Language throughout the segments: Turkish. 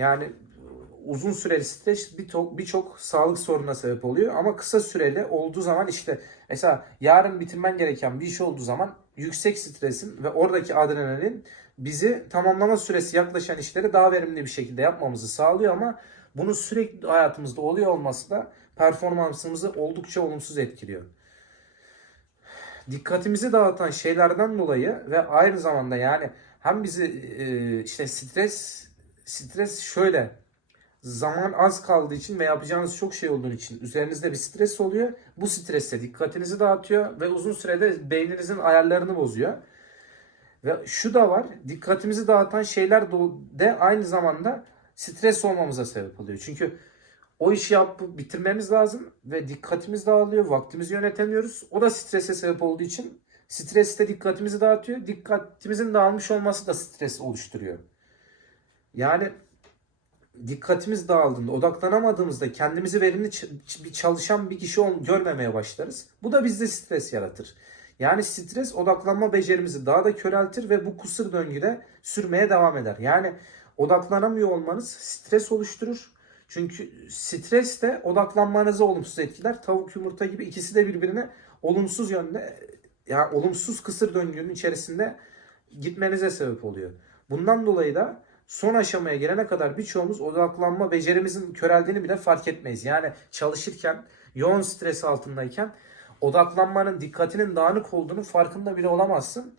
Yani uzun süreli stres birçok sağlık sorununa sebep oluyor ama kısa süreli olduğu zaman işte mesela yarın bitirmen gereken bir iş olduğu zaman yüksek stresin ve oradaki adrenalin bizi tamamlama süresi yaklaşan işleri daha verimli bir şekilde yapmamızı sağlıyor ama bunun sürekli hayatımızda oluyor olması da performansımızı oldukça olumsuz etkiliyor. Dikkatimizi dağıtan şeylerden dolayı ve aynı zamanda yani hem bizi işte stres stres şöyle zaman az kaldığı için ve yapacağınız çok şey olduğu için üzerinizde bir stres oluyor. Bu stres de dikkatinizi dağıtıyor ve uzun sürede beyninizin ayarlarını bozuyor. Ve şu da var, dikkatimizi dağıtan şeyler de aynı zamanda stres olmamıza sebep oluyor. Çünkü o işi yapıp bitirmemiz lazım ve dikkatimiz dağılıyor, vaktimizi yönetemiyoruz. O da strese sebep olduğu için stres de dikkatimizi dağıtıyor. Dikkatimizin dağılmış olması da stres oluşturuyor. Yani dikkatimiz dağıldığında, odaklanamadığımızda kendimizi verimli bir çalışan bir kişi görmemeye başlarız. Bu da bizde stres yaratır. Yani stres odaklanma becerimizi daha da köreltir ve bu kusur döngüde sürmeye devam eder. Yani odaklanamıyor olmanız stres oluşturur. Çünkü stres de odaklanmanızı olumsuz etkiler. Tavuk yumurta gibi ikisi de birbirine olumsuz yönde yani olumsuz kısır döngünün içerisinde gitmenize sebep oluyor. Bundan dolayı da son aşamaya gelene kadar birçoğumuz odaklanma becerimizin köreldiğini bile fark etmeyiz. Yani çalışırken, yoğun stres altındayken odaklanmanın, dikkatinin dağınık olduğunu farkında bile olamazsın.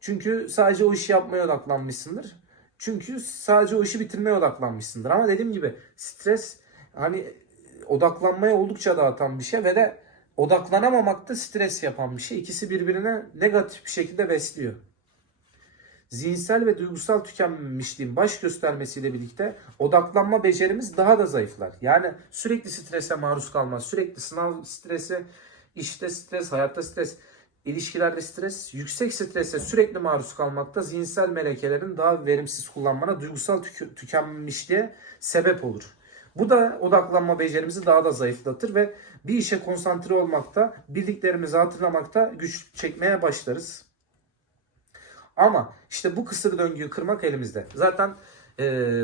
Çünkü sadece o işi yapmaya odaklanmışsındır. Çünkü sadece o işi bitirmeye odaklanmışsındır. Ama dediğim gibi stres hani odaklanmaya oldukça dağıtan bir şey ve de odaklanamamak da stres yapan bir şey. İkisi birbirine negatif bir şekilde besliyor zihinsel ve duygusal tükenmişliğin baş göstermesiyle birlikte odaklanma becerimiz daha da zayıflar. Yani sürekli strese maruz kalma, sürekli sınav stresi, işte stres, hayatta stres, ilişkilerde stres, yüksek strese sürekli maruz kalmakta zihinsel melekelerin daha verimsiz kullanmana, duygusal tükü- tükenmişliğe sebep olur. Bu da odaklanma becerimizi daha da zayıflatır ve bir işe konsantre olmakta, bildiklerimizi hatırlamakta güç çekmeye başlarız. Ama işte bu kısır döngüyü kırmak elimizde. Zaten e,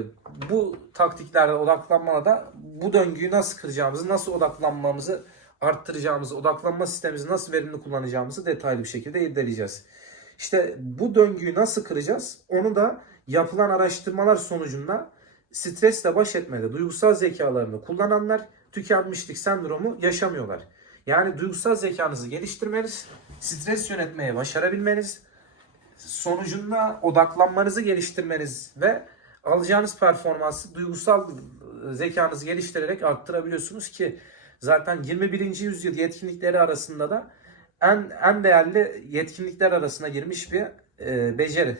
bu taktiklerle odaklanmada da bu döngüyü nasıl kıracağımızı, nasıl odaklanmamızı arttıracağımızı, odaklanma sistemimizi nasıl verimli kullanacağımızı detaylı bir şekilde irdeleyeceğiz. İşte bu döngüyü nasıl kıracağız? Onu da yapılan araştırmalar sonucunda stresle baş etmede duygusal zekalarını kullananlar tükenmişlik sendromu yaşamıyorlar. Yani duygusal zekanızı geliştirmeniz, stres yönetmeye başarabilmeniz, sonucunda odaklanmanızı geliştirmeniz ve alacağınız performansı duygusal zekanızı geliştirerek arttırabiliyorsunuz ki zaten 21. yüzyıl yetkinlikleri arasında da en en değerli yetkinlikler arasına girmiş bir e, beceri.